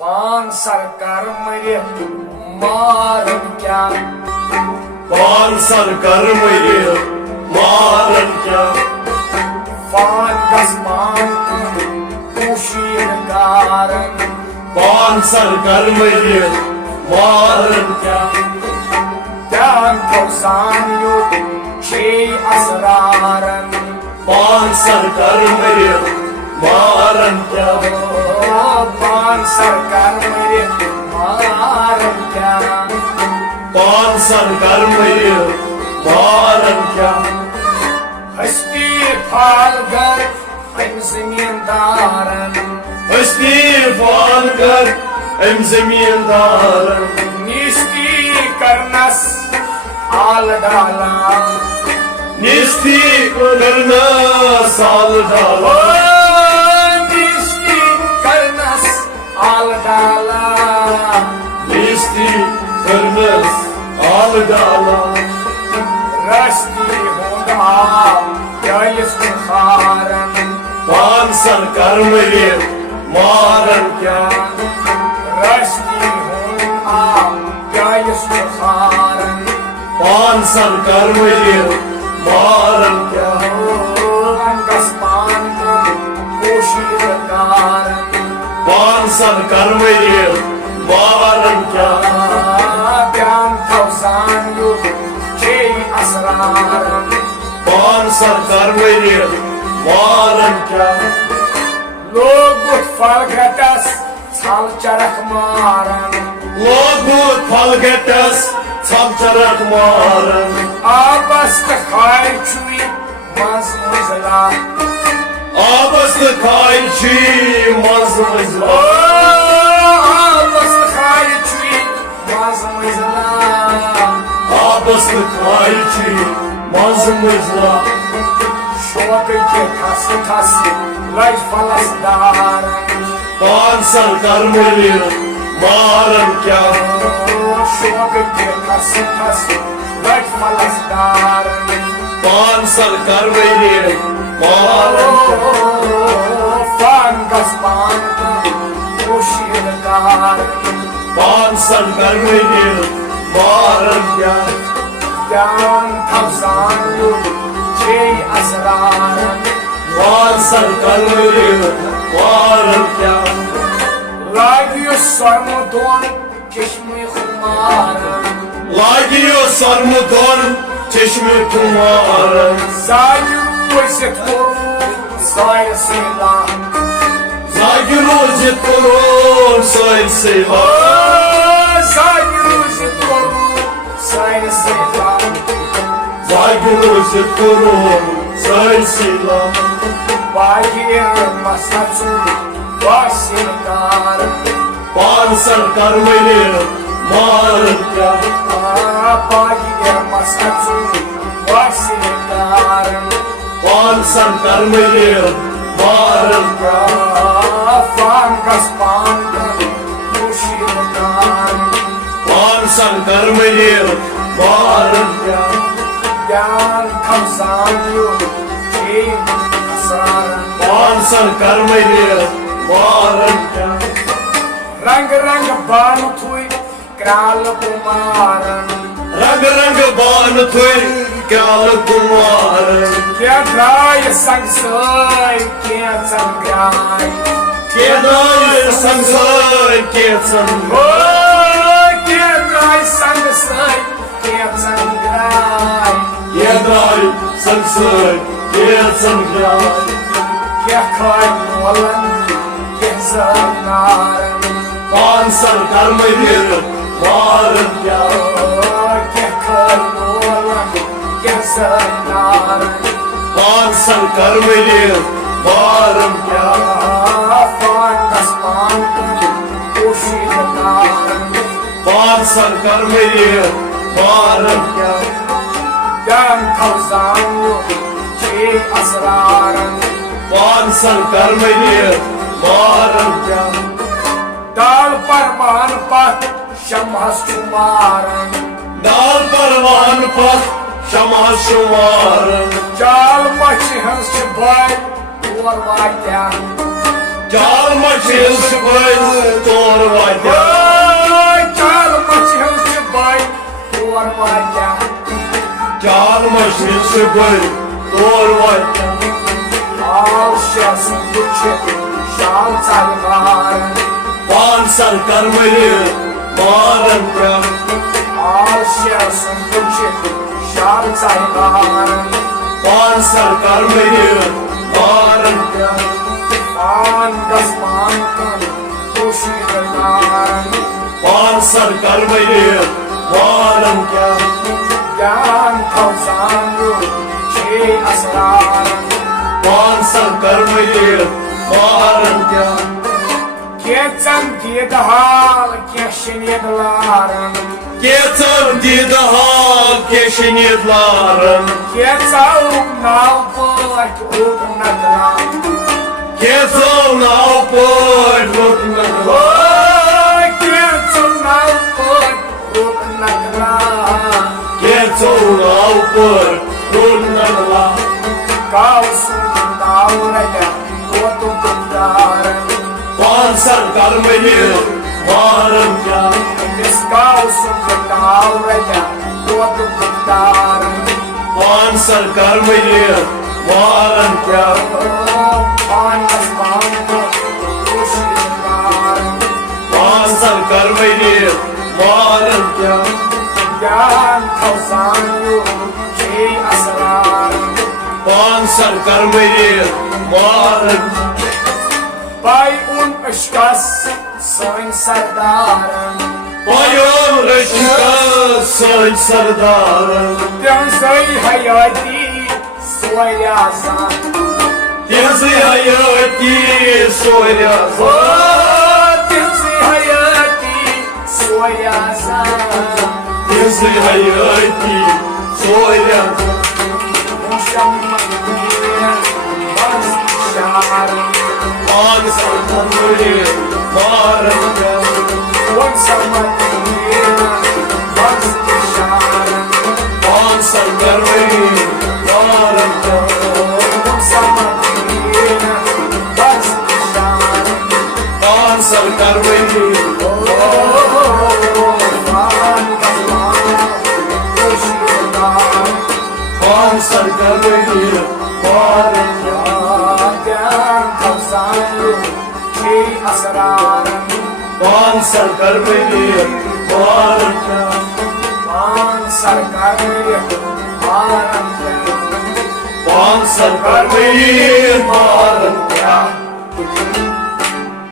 पान सरकार मरे मारन क्या पान सरकार मरे मारन क्या पान गस पान खुशीर कारण पान सरकार मरे मारन क्या ध्यान थोसान यो छे असरारन पान सरकार मरे मारन क्या पान सरकार मरे मारन क्या पान सरकार मरे मारन क्या हस्ती फालगर हम जमींदारन हस्ती फालगर हम जमींदारन निस्ती करनस आल डाला निस्ती करना साल डाला निस्ती करनस आल डाला निस्ती करना साल डाला रस्ती होगा जयस खारन पान सरकार मरे मारन क्या रस्ती होगा जयस खारन पान सरकार मरे मारन क्या अंगस पान खुशीर कारण पान सरकार मरे मारन क्या ध्यान थोसान यो छे असरारन पान सरकार मरे मारन क्या लोग फलगटस छल चरख मारन लोग फलगटस छल चरख मारन आबस खाय छुई मज मुजला आबस खाय छी मज मजला आबस खाय छुई मज मुजला आबस खाय छी मज मजला शोक के खस खस लज फलस दारन पान सरकार मरे मारन क्या शोक के खस खस लज फलस दारन पान सरकार मरे मारन क्या फांगस पान खुशीर कारण पान सरकार मरे मारन क्या ध्यान थवसान यो छे असरारन पान सरकार मरे मारन क्या लागियो सर्म दोन चश्मे खुमारन लागियो सर्म दोन चश्मे तुम्हारन जागिरो से कोरू साय सेला जागिरो जे करो सोय सेवा जागिरो से कोरू साय सेला जागिरो जे करो सोय सेवा बागिर मसचु वासिन कारण पान सरकार मरे मारन क्या बागिर मसचु वासिन कारण पान सरकार मरे मारन क्या फांगस पान खुशीर कारण पान सरकार मरे मारन क्या ज्ञान थमसान यो छे असरारन पान सरकार मरे मारन क्या रंग रंग बान थुई क्राल कुमारन रंग रंग बान थुई क्याल कुमारन क्या ड्राय संगसाय क्या चंग्राय के नाय संसार के संग ओ क्या ड्राय संगसाय क्या चंग्राय के नाय संसार के संग क्या खाय मोलन क्या जनारन पान सरकार मरे मारन क्या क्या खाय मोलन क्या जनारन पान सरकार मरे मारन क्या फांगस पान खुशीर कारण पान सरकार मरे मारन क्या ध्यान थवसान यो छे असरारन पान सरकार मरे मारन क्या दाल परमान पर शमहस कुमारन दाल परवान पर शमा शुमारन चाल मछ हंस भाई और वाक्या जाल मछिल सुबह तोर Başın sıfır doğru var. Alşasın bütçe şal sarıların. Pansar karmayı mağaran ya. Alşasın bütçe şal sarıların. Pansar karmayı mağaran ya. Andas mankan kuşiran. Pansar karmayı mağaran ya. Yan kavzanlı şey asraran. Pansar karmayı mağaran ya. Geçen didahal keşinidların. Getir didahal keşinidların. Geçen nalpık ugnadlan. Getir nalpık ugnadlan. Geçen nalpık ugnadlan. Getir nalpık ugnadlan. Kalsın davraya otukundarın. Pansar karmayı mağaran ya. Biz kalsın davraya otukundarın. Pansar karmayı mağaran ya. Andas mankan kuşiran. Pansar karmayı mağaran ya. Yan kavzanlı şey asraran. Pansar karmayı mağaran. Bay un ışkas sayın sardarın. Bayıl ışka soy sardarım. Dönsoy hayati soyazan. Dizi hayati soy yazan. O dönsoy hayati soyazan. Dizi hayati soy yazan. Muşammadiyya bazışarın. Pansar karmayı mağaran ya. Muşammadiyya bazışarın. Pansar karmayı mağaran ya. Muşammadiyya bazışarın. Pansar karmayı Pansar karmayı mağaran ya. Pansar karmayı mağaran ya. Pansar karmayı mağaran ya.